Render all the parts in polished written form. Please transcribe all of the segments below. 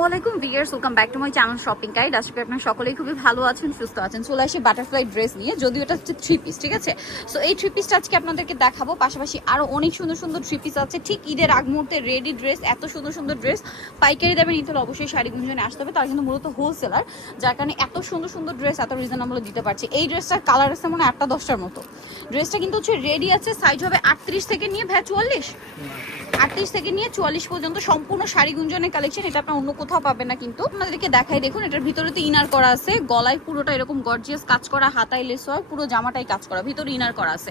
আসসালামু আলাইকুম viewers, welcome back to my channel shopping guide. আজকে আপনারা সকলেই খুবই ভালো আছেন, সুস্থ আছেন। চলে আসি বাটারফ্লাই ড্রেস নিয়ে, যদিও এটা হচ্ছে 3 পিস, ঠিক আছে। সো এই 3 পিসটা আজকে আপনাদেরকে দেখাবো। পাশাপাশি আরো অনেক সুন্দর সুন্দর 3 পিস আছে, ঠিক ঈদের আগ মুহূর্তে রেডি ড্রেস। এত সুন্দর সুন্দর ড্রেস পাইকারি দামে নিতে হলে অবশ্যই শাড়ি গুঞ্জনে আসতে হবে। তার কিন্তু মূলত হোলসেলার, যার কারণে এত সুন্দর সুন্দর ড্রেস এত রিজনেবল দিতে পারছে। এই ড্রেসটার কালার আছে মনে হয় 8-10টার মতো। ড্রেসটা কিন্তু হচ্ছে রেডি আছে, সাইজ হবে 38 থেকে নিয়ে 44, 38 থেকে নিয়ে 44 পর্যন্ত সম্পূর্ণ শাড়ি গুঞ্জনের কালেকশন। এটা আপনার অন্য কোথাও পাবেন না। কিন্তু আপনাদেরকে দেখাই, দেখুন এটার ভিতরে তো ইনার করা আছে, গলায় পুরোটা এরকম গর্জিয়াস কাজ করা, হাতায় লেস হয়, পুরো জামাটাই কাজ করা, ভিতরে ইনার করা আছে।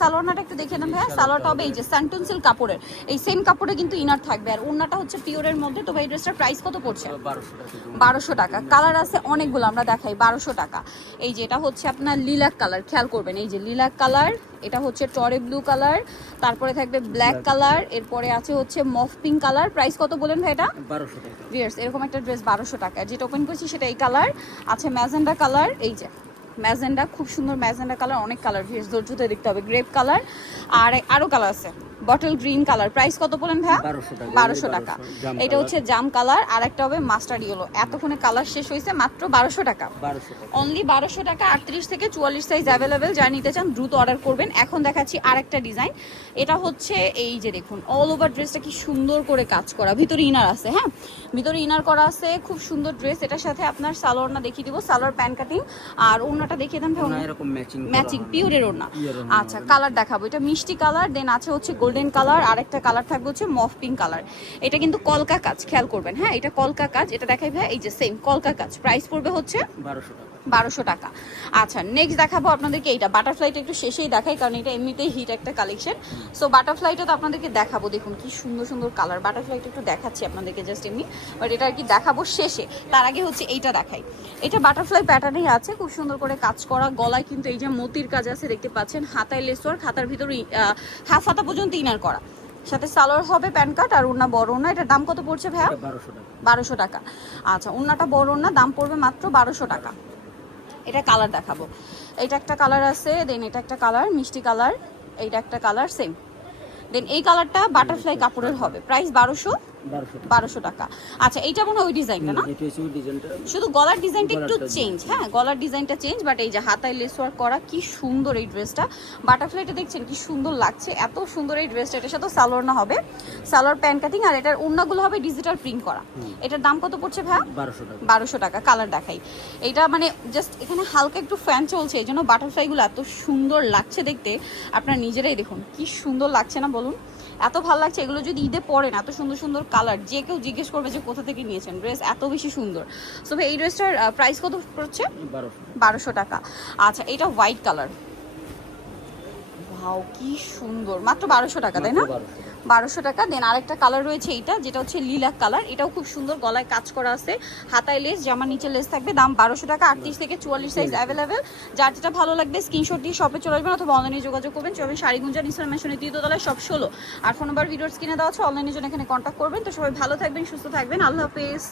সালোয়ারটা একটু দেখে নেন ভাই। সালোয়ারটা হবে এই যে স্যান্টন সিল্ক কাপড়ের, এই সেম কাপড়ে কিন্তু ইনার থাকবে। আর ওড়নাটা হচ্ছে পিওরের মধ্যে। তো ভাই ড্রেসটার প্রাইস কত পড়ছে? 1200 টাকা। কালার আছে অনেকগুলো, আমরা দেখাই। 1200 টাকা। এই যে এটা হচ্ছে আপনার লিলাক কালার, খেয়াল করবেন, এই যে লিলাক কালার। এটা হচ্ছে টরে ব্লু কালার, তারপরে থাকবে ব্ল্যাক কালার, এরপরে আছে হচ্ছে মফ পিঙ্ক কালার। প্রাইস কত বলেন ভাই এটা? 1200 টাকা। ভিউয়ার্স, এরকম একটা ড্রেস 1200 টাকা। যেটা ওপেন করছি সেটা এই কালার আছে, ম্যাজেন্ডা কালার। এই যে ম্যাজেন্ডা, খুব সুন্দর ম্যাজেন্ডা কালার, অনেক কালার। ভিউয়ার্স ধৈর্য ধরে দেখতে হবে। গ্রেপ কালার আর আরো কালার আছে, বটল গ্রিন কালার। প্রাইস কত বলেন ভাই? 1200 টাকা। এটা হচ্ছে জাম কালার, আর একটা হবে মাস্টার্ড ইয়েলো। এতক্ষণে কালার শেষ হয়েছে, মাত্র 1200 টাকা। অনলি 1200 টাকা। 38 থেকে 44 সাইজ অ্যাভেলেবেল। যারা নিতে চান দ্রুত অর্ডার করবেন। এখন দেখাচ্ছি আরেকটা ডিজাইন। এটা হচ্ছে এই যে দেখুন, অল ওভার ড্রেসটা কি সুন্দর করে কাজ করা, ভিতরে ইনার আছে। হ্যাঁ, ভিতরে ইনার করা আছে, খুব সুন্দর ড্রেস। এটার সাথে আপনার সালোয়ারটা দেখিয়ে দিব, সালোয়ার প্যান্ট কাটিং। আর ওড়নাটা দেখিয়ে দেন ভাই, এরকম ম্যাচিং পিওরের ওড়না। আচ্ছা, কালার দেখাবো। এটা মিষ্টি কালার, দেন আছে হচ্ছে গোল্ডেন কালার, আর একটা কালার থাকবে হচ্ছে মফ পিঙ্ক কালার। এটা কিন্তু কলকা কাজ, খেয়াল করবেন। হ্যাঁ, এটা কলকা কাজ। এটা দেখাই ভাই, এই যে সেম কলকা কাজ। প্রাইস পড়বে হচ্ছে 1200 টাকা। আচ্ছা, নেক্সট দেখাবো আপনাদেরকে এইটা। বাটারফ্লাইটা একটু শেষেই দেখাই, কারণ এটা এমনিতেই হিট একটা কালেকশন। সো বাটারফ্লাইটা তো আপনাদেরকে দেখাবো। দেখুন কি সুন্দর সুন্দর কালার। বাটারফ্লাইটা একটু দেখাচ্ছি আপনাদেরকে জাস্ট এমনি, বাট এটা আর কি দেখাবো শেষে। তার আগে হচ্ছে এইটা দেখাই। এটা বাটারফ্লাই প্যাটার্নেই আছে, খুব সুন্দর করে কাজ করা। গলায় কিন্তু এই যে মতির কাজ আছে, দেখতে পাচ্ছেন। হাতায় লেস ওয়ার্ক, হাতার ভিতরে হাফ হাতা পর্যন্ত ইনার করা। সাথে সালোয়ার হবে প্যান্ট কাট, আর ওড়না বড় ওড়না। এটার দাম কত পড়ছে ভাইয়া? 1200 টাকা। আচ্ছা, ওড়নাটা বড় ওড়না, দাম পড়বে মাত্র 1200 টাকা। এটা কালার দেখাবো। এটা একটা কালার আছে, দেন এটা একটা কালার মিষ্টি কালার, এইটা একটা কালার সেম। দেন এই কালারটা বাটারফ্লাই কাপড়ের হবে। প্রাইস 1200 টাকা। আচ্ছা, এইটা মনে হয় ওই ডিজাইনটা না, শুধু গলার ডিজাইনটা একটু চেঞ্জ। হ্যাঁ, গলার ডিজাইনটা চেঞ্জ, বাট এই যে হাতায় লেস ওয়ার্ক করা, কি সুন্দর এই ড্রেসটা। বাটারফ্লাইটা দেখছেন কি সুন্দর লাগছে, এত সুন্দর এই ড্রেসটা। এটার সাথে সালোয়ার না হবে, সালোয়ার প্যান্ট কাটিং, আর এটার ওড়নাগুলো হবে ডিজিটাল প্রিন্ট করা। এটার দাম কত পড়ছে ভাই? 1200 টাকা। কালার দেখাই। এইটা মানে জাস্ট এখানে হালকা একটু ফ্যান চলছে, এই জন্য বাটারফ্লাইগুলো এত সুন্দর লাগছে দেখতে। আপনারা নিজেরাই দেখুন কি সুন্দর লাগছে না বলুন? এত ভালো লাগছে। এগুলো যদি ঈদে পরেন, এত সুন্দর সুন্দর কালার, যে কেউ জিজ্ঞেস করবে যে কোথা থেকে নিয়েছেন, ড্রেস এত বেশি সুন্দর। সো ভাই এই ড্রেসটার প্রাইস কত পড়ছে? 1200 টাকা। আচ্ছা, এটা হোয়াইট কালার, ওয়াও কি সুন্দর, মাত্র 1200 টাকা, তাই না? 1200 টাকা। দেন আরেকটা কালার রয়েছে এইটা, যেটা হচ্ছে লিলাক কালার। এটাও খুব সুন্দর, গলায় কাজ করা আছে, হাতায় লেস, জামার নিচে লেস থাকবে। দাম 1200 টাকা। 38 থেকে 44 সাইজ অ্যাভেলেবেল। যার যেটা ভালো লাগবে স্ক্রিনশট দিয়ে শপে চলে আসবেন, অথবা অনলাইনে যোগাযোগ করবেন। চলবেন শাড়িগুঞ্জন ইনফরমেশনের 2 তলায়, সব 16। আর ফোন নাম্বার ভিডিওর স্ক্রিনে দেওয়া আছে, অনলাইনের জন্য এখানে কন্ট্যাক্ট করবেন। তো সবাই ভালো থাকবেন, সুস্থ থাকবেন। আল্লাহ হাফেজ।